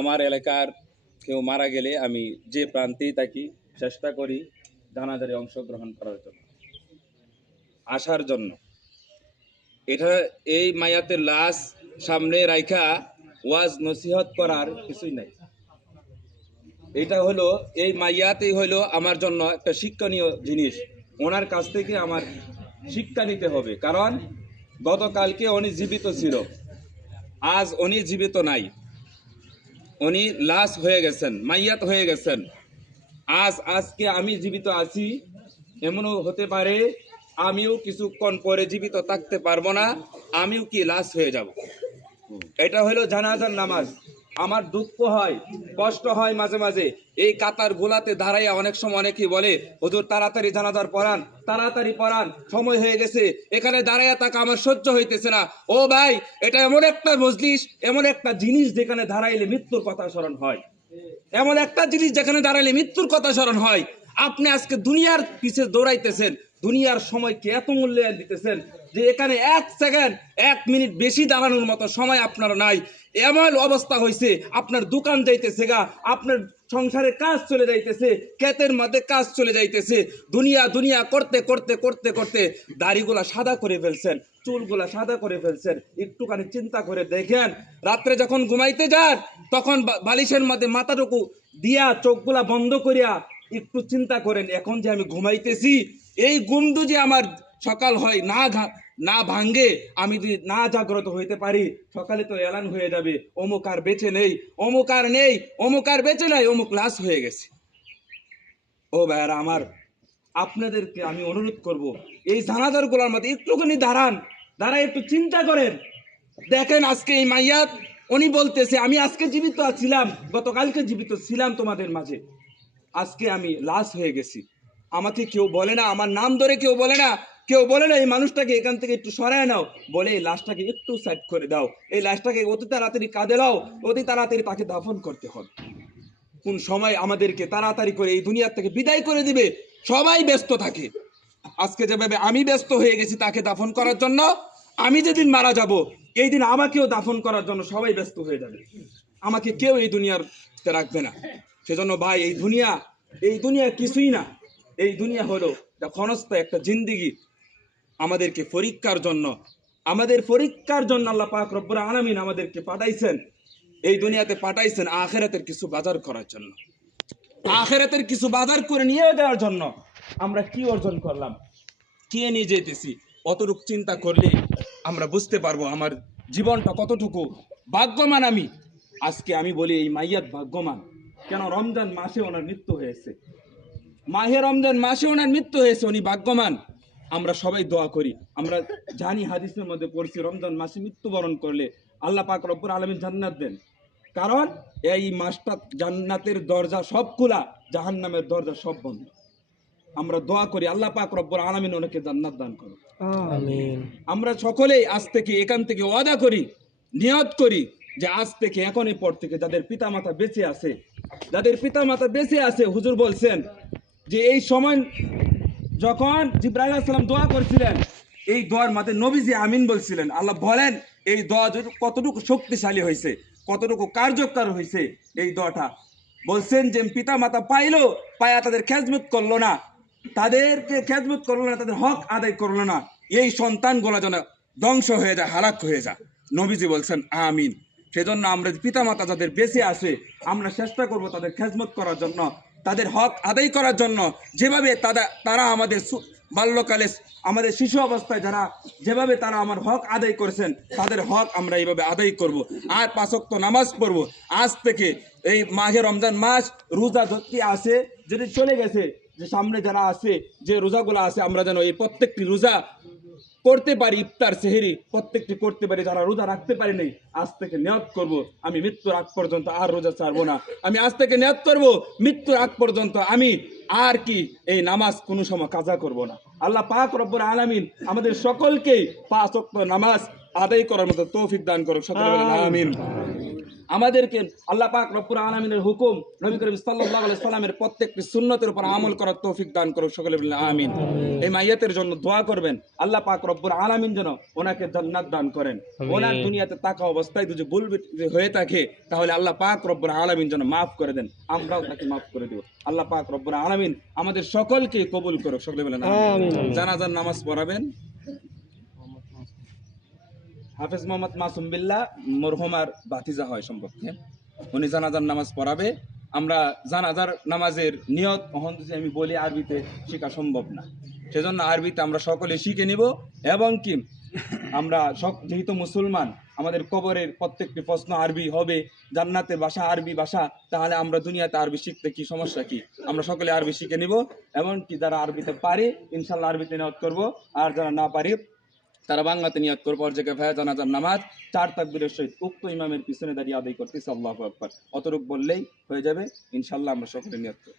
আমার এলাকার কেউ মারা গেলে আমি যে প্রান্তেই থাকি চেষ্টা করি জানাজারে অংশগ্রহণ করার জন্য, আসার জন্য। এটা এই মায়াতের লাশ সামনে রাইখা ওয়াজ নসিহত করার কিছুই নাই। এটা হলো এই মাইয়াতেই হলো আমার জন্য একটা শিক্ষণীয় জিনিস। ওনার কাছ থেকে আমার শিক্ষা নিতে হবে, কারণ গতকালকে উনি জীবিত ছিল, আজ উনি জীবিত নাই, উনি লাশ হয়ে গেছেন, মাইয়াত হয়ে গেছেন। আজকে আমি জীবিত আছি, এমনও হতে পারে আমিও কিছুক্ষণ পরে জীবিত থাকতে পারবো না, আমিও কি লাশ হয়ে যাব। এটা হলো জানাজার নামাজ। আমার দুঃখ হয়, কষ্ট হয় মাঝে মাঝে এই কাতার গোলাতে দাঁড়াইয়া। অনেক সময় অনেকেই বলে, হুজুর তাড়াতাড়ি জানাজার পড়ান, তাড়াতাড়ি পড়ান, সময় হয়ে গেছে, এখানে দাঁড়াইয়া থাকা আমার সহ্য হইতেছে না। ও ভাই, এটা এমন একটা মজলিস, এমন একটা জিনিস যেখানে দাঁড়াইলে মৃত্যুর কথা স্মরণ হয়, এমন একটা জিনিস যেখানে দাঁড়াইলে মৃত্যুর কথা স্মরণ হয়। আপনি আজকে দুনিয়ার পিছে দৌড়াইতেছেন, দুনিয়ার সময়কে এত মূল্যায়ন দিতেছেন যে এখানে 1 সেকেন্ড 1 মিনিট বেশি দাঁড়ানোর মতো সময় আপনার নাই। এমন অবস্থা হয়েছে, আপনার দোকান যাইতেছে গা, আপনার সংসারের কাজ চলে যাইতেছে, ক্ষেতের মধ্যে কাজ চলে যাইতেছে, দুনিয়া দুনিয়া করতে করতে করতে করতে দাড়িগুলা সাদা করে ফেলছেন, চুলগুলা সাদা করে ফেলছেন। একটুখানি চিন্তা করে দেখেন, রাত্রে যখন ঘুমাইতে যান তখন বালিশের মধ্যে মাথাটুকু দিয়া চোখগুলা বন্ধ করিয়া একটু চিন্তা করেন, এখন যে আমি ঘুমাইতেছি, এই গুমডু যে আমার সকাল হয় না ভাঙ্গে, আমি যদি না জাগ্রত হইতে পারি, সকালে তো এলান হয়ে যাবে অমুক আর বেঁচে নেই, অমুক আর নেই, অমুক আর বেঁচে নাই, অমুক লাশ হয়ে গেছে। ও ভাইয়ারা আমার, আপনাদেরকে আমি অনুরোধ করব, এই জানাজার গুলার মধ্যে একটুখানি দাঁড়ায় একটু চিন্তা করেন। দেখেন আজকে এই মাইয়াত, উনি বলতেছে আমি আজকে জীবিত ছিলাম, গতকালকে জীবিত ছিলাম তোমাদের মাঝে, আজকে আমি লাশ হয়ে গেছি। আমাকে কেউ বলে না, আমার নাম ধরে কেউ বলে না, কেউ বলে না এই মানুষটাকে এখান থেকে একটু সরায় নাও, বলে এই লাশটাকে একটু সাইড করে দাও, এই লাশটাকে অতি তাড়াতাড়ি কাঁধে লাও, অতি তাড়াতাড়ি তাকে দাফন করতে হবে। কোন সময় আমাদেরকে তাড়াতাড়ি করে এই দুনিয়া থেকে বিদায় করে দিবে, সবাই ব্যস্ত থাকে। আজকে যেভাবে আমি ব্যস্ত হয়ে গেছি তাকে দাফন করার জন্য, আমি যেদিন মারা যাব এই দিন আমাকেও দাফন করার জন্য সবাই ব্যস্ত হয়ে যাবে, আমাকে কেউ এই দুনিয়ার রাখবে না। সেজন্য ভাই, এই দুনিয়া কিছুই না। এই দুনিয়া হলো ক্ষণস্থায়ী একটা জিন্দিগি। আমাদেরকে পরীক্ষার জন্য, আল্লাহ পাক রব্বুল আলামিন আমাদেরকে পাঠাইছেন, এই দুনিয়াতে পাঠাইছেন আখিরাতের কিছু বাজার করার জন্য, আখিরাতের কিছু বাজার করে নিয়ে যাওয়ার জন্য। আমরা কি অর্জন করলাম, কে নিয়ে যেতেছি, অতটুকু চিন্তা করলে আমরা বুঝতে পারবো আমার জীবনটা কতটুকু ভাগ্যবান আমি। আজকে আমি বলি এই মাইয়াত ভাগ্যবান, কেন রমজান মাসে ওনার মৃত্যু হয়েছে, মাহে রমজান মাসে ওনার মৃত্যু হয়েছে, উনি ভাগ্যবান। আমরা সবাই দোয়া করি, আমরা জানি হাদিসের মধ্যে পড়ছি রমজান মাসে মৃত্যুবরণ করলে আল্লাহ পাক রব্বুল আলামিন জান্নাত দেন, কারণ এই মাসটা জান্নাতের দরজা সব খোলা, জাহান্নামের দরজা সব বন্ধ। আমরা দোয়া করি আল্লাহ পাক রব্বুল আলামিন ওনাকে জান্নাত দান করুন, আমিন। আমরা সকলেই আজ থেকে এখান থেকে ওয়াদা করি, নিয়ত করি যে আজ থেকে এখনই পর থেকে যাদের পিতামাতা বেঁচে আছে, হুজুর বলছেন যে এই সময় যখন জিবরাইল আলাইহিস সালাম দোয়া করছিলেন, এই দোয়ার মধ্যে নবীজি আমিন বলছিলেন। আল্লাহ বলেন এই দোয়া কতটুকু শক্তিশালী হয়েছে, কতটুকু কার্যকর হয়েছে। এই দোয়াটা বলছেন যে পিতা মাতা পায়া তাদের খেজমত করলো না, তাদের হক আদায় করলো না, এই সন্তানগুলো যেন ধ্বংস হয়ে যায়, হালাক হয়ে যায়। নবীজি বলছেন আমিন। সেজন্য আমরা পিতা মাতা যাদের বেঁচে আসে, আমরা চেষ্টা করব তাদের খেজমত করার জন্য, তাদের হক আদায় করার জন্য। যেভাবে তারা আমাদের বাল্যকালে, আমাদের শিশু অবস্থায় যেভাবে তারা আমার হক আদায় করেছেন, তাদের হক আমরা এইভাবে আদায় করব। আর 5 ওয়াক্ত নামাজ পড়ব। আজ থেকে এই মাহে রমজান মাস, রোজা যদি আছে, যদি চলে গেছে, যে সামনে যারা আছে, যে রোজাগুলো আছে, আমরা যেন এই প্রত্যেকটি রোজা করতে পারি, ইফতার সেহরি প্রত্যেকটি করতে পারি। যারা রোজা রাখতে পারি নাই, আজ থেকে নিয়ত করব আমি মৃত্যুর আগ পর্যন্ত আর রোজা ছাড়বো না। আমি আজ থেকে নিয়ত করব মৃত্যুর আগ পর্যন্ত আমি আর কি এই নামাজ কোনো সময় কাজা করব না। আল্লাহ পাক রব্বুল আলামিন আমাদের সকলকেই 5 ওয়াক্ত নামাজ আদায় করার মতো তৌফিক দান করুক, সকলে বলেন আমিন। আমাদেরকে আল্লাহ পাক রব্বুল আলামিনের হুকুম, নবী করিম সাল্লাল্লাহু আলাইহি সাল্লামের প্রত্যেকটি সুন্নতের উপর আমল করার তৌফিক দান করুক, সকলে বলেন আমিন। এই মাইয়াতের জন্য দোয়া করবেন, আল্লাহ পাক রব্বুল আলামিন যেন ওনাকে জান্নাত দান করেন। ওনার দুনিয়াতে থাকা অবস্থায় যদি ভুল হয়ে থাকে তাহলে আল্লাহ পাক রব্বুল আলামিন যেন মাফ করে দেন, আমরাও তাকে মাফ করে দেব। আল্লাহ পাক রব্বুল আলামিন আমাদের সকলকে কবুল করুক, সকলে বলেন আমিন। জানাজার নামাজ পড়াবেন হাফেজ মোহাম্মদ মাসুম বিল্লাহ, মরহুমার ভাতিজা হয় সম্পর্কে, উনি জানাজার নামাজ পড়াবে। আমরা জানাজার নামাজের নিয়ত তখন যদি আমি বলি আরবিতে শেখা সম্ভব না, সেজন্য আরবিতে আমরা সকলে শিখে নিব। এবং কি আমরা যেহেতু মুসলমান, আমাদের কবরের প্রত্যেকটি প্রশ্ন আরবি হবে, জান্নাতের ভাষা আরবি ভাষা, তাহলে আমরা দুনিয়াতে আরবি শিখতে কি সমস্যা কি, আমরা সকলে আরবি শিখে নিব। এবং কি যারা আরবিতে পারি ইনশাল্লাহ আরবিতে নিয়ত করব, আর যারা না পারি তারা বাংলাতে নিয়ত করবো। পর জায়গায় ভাইয়া জানাজার নামাজ 4 তাকবীরের সহিত উক্ত ইমামের পিছনে দাঁড়িয়ে আদায় করতেছে, আল্লাহু আকবার, অতটুক বললেই হয়ে যাবে ইনশাল্লাহ। আমরা সকলে নিয়ত করব।